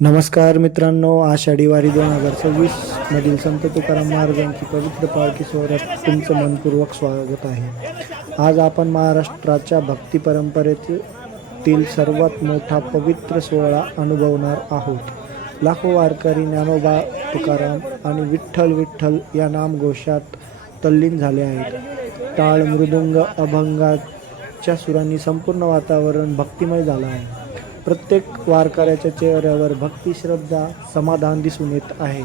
नमस्कार मित्रांनो, आषाढी वारी 2026 मधील संत तुकाराम महाराजांची पवित्र पालखी सोहळ्यात तुमचं मनपूर्वक स्वागत आहे. आज आपण महाराष्ट्राच्या भक्ती परंपरेतील सर्वात मोठा पवित्र सोहळा अनुभवणार आहोत. लाखो वारकरी ज्ञानोबा तुकाराम आणि विठ्ठल विठ्ठल या नामघोषात तल्लीन झाले आहेत. टाळ, मृदुंग, अभंगाच्या सुरांनी संपूर्ण वातावरण भक्तिमय झालं आहे. प्रत्येक वारकऱ्याच्या चेहऱ्यावर भक्ती, श्रद्धा, समाधान दिसून येत आहे.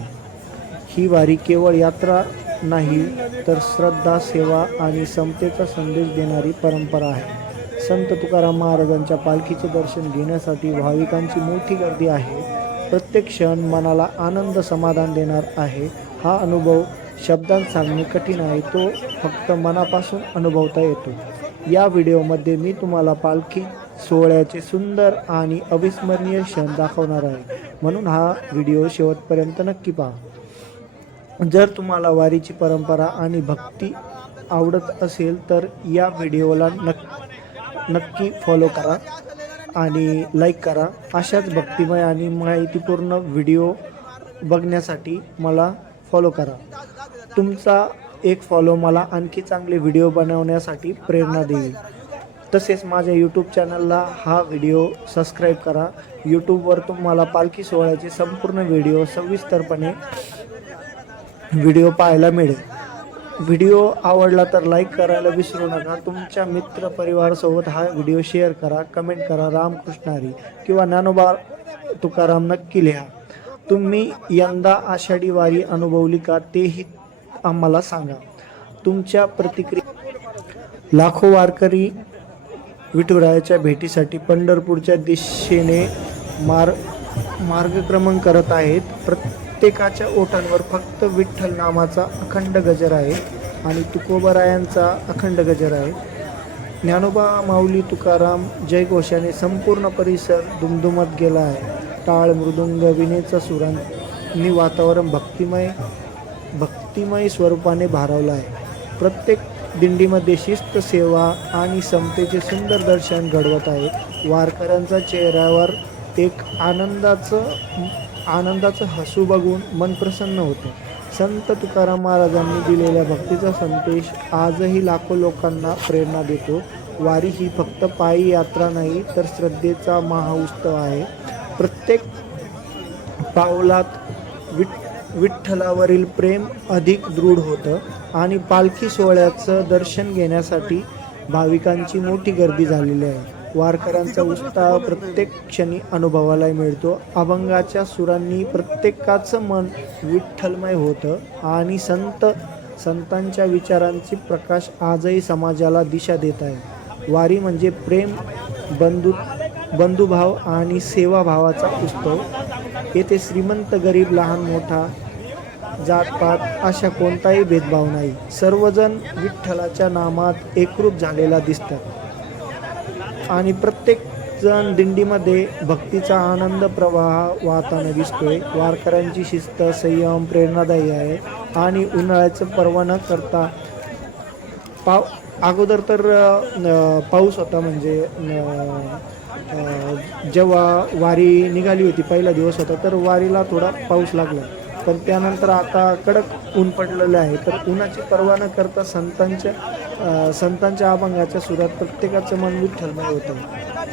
ही वारी केवळ यात्रा नाही, तर श्रद्धा, सेवा आणि समतेचा संदेश देणारी परंपरा आहे. संत तुकाराम महाराजांच्या पालखीचे दर्शन घेण्यासाठी भाविकांची मोठी गर्दी आहे. प्रत्येक क्षण मनाला आनंद, समाधान देणार आहे. हा अनुभव शब्दांत सांगणे कठीण आहे, तो फक्त मनापासून अनुभवता येतो. या व्हिडिओमध्ये मी तुम्हाला पालखी सोहळ्याचे सुंदर आणि अविस्मरणीय क्षण दाखवणार आहे, म्हणून हा व्हिडिओ शेवटपर्यंत नक्की पहा. जर तुम्हाला वारीची परंपरा आणि भक्ती आवडत असेल तर या व्हिडिओला नक्की फॉलो करा आणि लाईक करा. अशाच भक्तिमय आणि माहितीपूर्ण व्हिडिओ बघण्यासाठी मला फॉलो करा. तुमचा एक फॉलो मला आणखी चांगले व्हिडिओ बनवण्यासाठी प्रेरणा देईल. तसेच माझ्या यूट्यूब चॅनलला हा व्हिडिओ सबस्क्राईब करा. यूट्यूबवर तुम्हाला पालखी सोहळ्याचे संपूर्ण व्हिडिओ सविस्तरपणे पाहायला मिळेल. व्हिडिओ आवडला तर लाईक करायला विसरू नका. तुमच्या मित्र परिवारासोबत हा व्हिडिओ शेअर करा, कमेंट करा. रामकृष्ण हरी किंवा ज्ञानोबा तुकाराम नक्की लिहा. तुम्ही यंदा आषाढी वारी अनुभवली का, तेही आम्हाला सांगा. तुमच्या प्रतिक्रिया. लाखो वारकरी विठुरायाच्या भेटीसाठी पंढरपूरच्या दिशेने मार्गक्रमण करत आहेत. प्रत्येकाच्या ओठांवर फक्त विठ्ठल नामाचा अखंड गजर आहे आणि तुकोबरायांचा अखंड गजर आहे. ज्ञानोबा माऊली तुकाराम जयघोषाने संपूर्ण परिसर दुमदुमत गेला आहे. टाळ, मृदुंग, विणेचा सुरांनी वातावरण भक्तिमय स्वरूपाने भारावलं आहे. प्रत्येक दिंडीमध्ये शिस्त, सेवा आणि समतेचे सुंदर दर्शन घडवत आहे. वारकऱ्यांच्या चेहऱ्यावर एक आनंदाचं हसू बघून मन प्रसन्न होतं. संत तुकाराम महाराजांनी दिलेल्या भक्तीचा संदेश आजही लाखो लोकांना प्रेरणा देतो. वारी ही फक्त पायी यात्रा नाही, तर श्रद्धेचा महाउत्सव आहे. प्रत्येक पावलात विठ्ठलावरील प्रेम अधिक दृढ होतं आणि पालखी सोहळ्याचं दर्शन घेण्यासाठी भाविकांची मोठी गर्दी झालेली आहे. वारकऱ्यांचा उत्साह प्रत्येक क्षणी अनुभवायला मिळतो. अभंगाच्या सुरांनी प्रत्येकाचं मन विठ्ठलमय होतं आणि संतांच्या विचारांची प्रकाश आजही समाजाला दिशा देत आहे. वारी म्हणजे प्रेम, बंधुभाव आणि सेवाभावाचा उत्सव. येथे श्रीमंत, गरीब, लहान मोठा, जातपात अशा कोणताही भेदभाव नाही. सर्वजण विठ्ठलाच्या नामात एकरूप झालेला दिसतात आणि प्रत्येक जण दिंडीमध्ये भक्तीचा आनंद प्रवाह वाहताना दिसतोय. वारकऱ्यांची शिस्त, संयम प्रेरणादायी आहे आणि उन्हाळ्याचं पर्वा न करता अगोदर तर पाऊस होता, म्हणजे जेव्हा वारी निघाली होती पहिला दिवस होता तर वारीला थोडा पाऊस लागला, पण त्यानंतर आता कडक ऊन पडलेलं आहे. तर उन्हाची पर्वा न करता संतांच्या अभंगाच्या सुरात प्रत्येकाचं मन विठ्ठलमय होतं.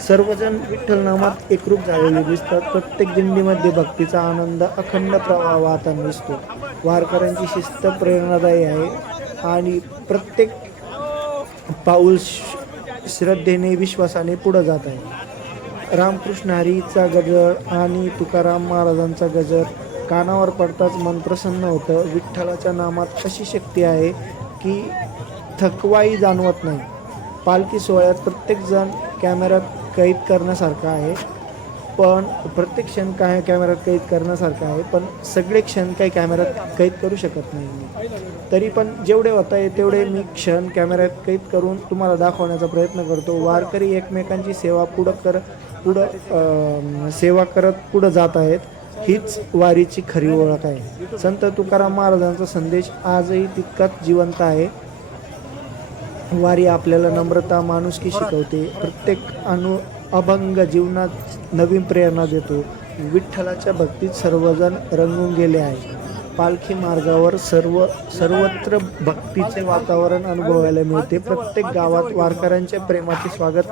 सर्वजण विठ्ठल नामात एकरूप झालेले दिसतात. प्रत्येक दिंडीमध्ये भक्तीचा आनंद अखंड प्रवाह वाहताना दिसतो. वारकऱ्यांची शिस्त प्रेरणादायी आहे आणि प्रत्येक पाऊल श्रद्धेने, विश्वासाने पुढे जात आहे. रामकृष्ण हरीचा गजर आणि तुकाराम महाराजांचा गजर कानावर पडताच मन प्रसन्न होतं. विठ्ठलाच्या नामात अशी शक्ती आहे की थकवाही जाणवत नाही. पालखी सोहळ्यात प्रत्येकजण कॅमेऱ्यात कैद करण्यासारखा आहे, पण प्रत्येक क्षण काय कॅमेऱ्यात कैद करण्यासारखं आहे, पण सगळे क्षण काही कॅमेऱ्यात कैद करू शकत नाही. तरी पण जेवढे होता आहे तेवढे मी क्षण कॅमेऱ्यात कैद करून तुम्हाला दाखवण्याचा प्रयत्न करतो. वारकरी एकमेकांची सेवा सेवा करत पुढं जात आहेत. हीच वारीची खरी ओळख आहे. संत तुकाराम महाराजांचा संदेश आजही तितकाच जिवंत आहे. वारी आपल्याला नम्रता, माणुसकी शिकवते. प्रत्येक अभंग जीवनात नवीन प्रेरणा देतो. विठ्ठलाच्या भक्तीत सर्वजण रंगून गेले आहे. पालखी मार्गावर सर्वत्र भक्तीचे वातावरण अनुभवायला मिळते. प्रत्येक गावात वारकऱ्यांचे प्रेमाचे स्वागत